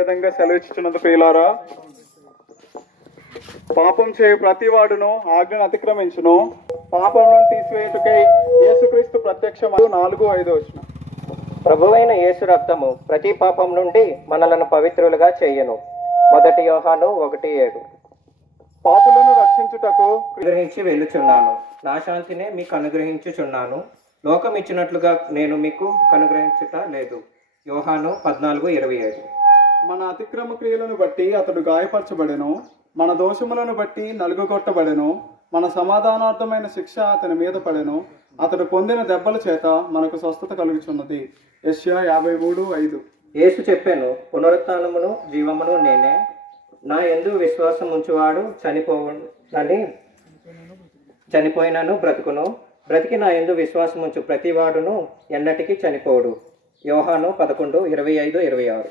విధంగా సెలవిచ్చుచున్నది ప్రియులారా, పాపం చేయు ప్రతి వాడును ఆజ్ఞను అతిక్రమించును, పాపములను తీసివేయుటకై యేసుక్రీస్తు ప్రత్యక్షం. 4:5 వచనం. ప్రభువైన యేసు రక్తము ప్రతి పాపం నుండి మనలను పవిత్రులుగా చేయను. 1 యోహాను 1:7. పాపులను రక్షించుటకు అనుగ్రహించి వెళ్ళుచున్నాను, నా శాంతినే మీకు అనుగ్రహించుచున్నాను, లోకం ఇచ్చినట్లుగా నేను మీకు అనుగ్రహించుట లేదు. యోహాను 14:27. మన అతిక్రమ క్రియలను బట్టి అతడు గాయపరచబడెను, మన దోషములను బట్టి నలుగుగొట్టబడెను, మన సమాధానార్థమైన శిక్ష అతని మీద పడెను, అతడు పొందిన దెబ్బల చేత మనకు స్వస్థత కలుగుచున్నది. యెషయా 53:5. యేసు చెప్పాను, పునరుత్థానమును జీవమును నేనే, నా యందు విశ్వాసం ఉంచువాడు చనిపోయినను బ్రతుకును, బ్రతికి నా యందు విశ్వాసం ఉంచు ప్రతివాడును ఎన్నటికీ చనిపోడు. యోహాను 11:25-26.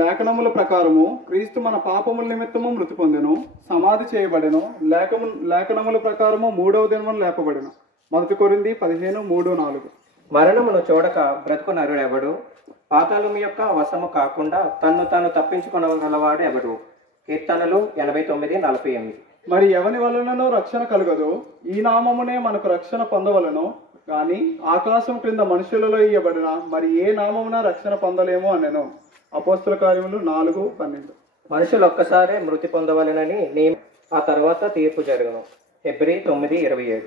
లేఖనముల ప్రకారము క్రీస్తు మన పాపముల నిమిత్తము మృతి పొందెను, సమాధి చేయబడెను, లేఖనముల ప్రకారము 3వ దినమున లేపబడెను. 1 కొరింథీ 15:3-4. మరణమును చూడక బ్రతుకు నరుడెవడు, పాతాళం యొక్క వశము కాకుండా తన్ను తాను తప్పించుకొనగలవాడు ఎవడు. కీర్తనలు 89:48. మరి ఎవని వలననో రక్షణ కలుగదు, ఈ నామమునే మనకు రక్షణ పొందవలను కానీ ఆకాశం క్రింద మనుషులలో ఇయ్యబడిన మరి ఏ నామమున రక్షణ పొందలేము అనెను. అపోస్తుల కార్యములు 4:12. మనుషులు ఒక్కసారే మృతి పొందవలెనని ఆ తర్వాత తీర్పు జరుగును. హెబ్రీ 9:27.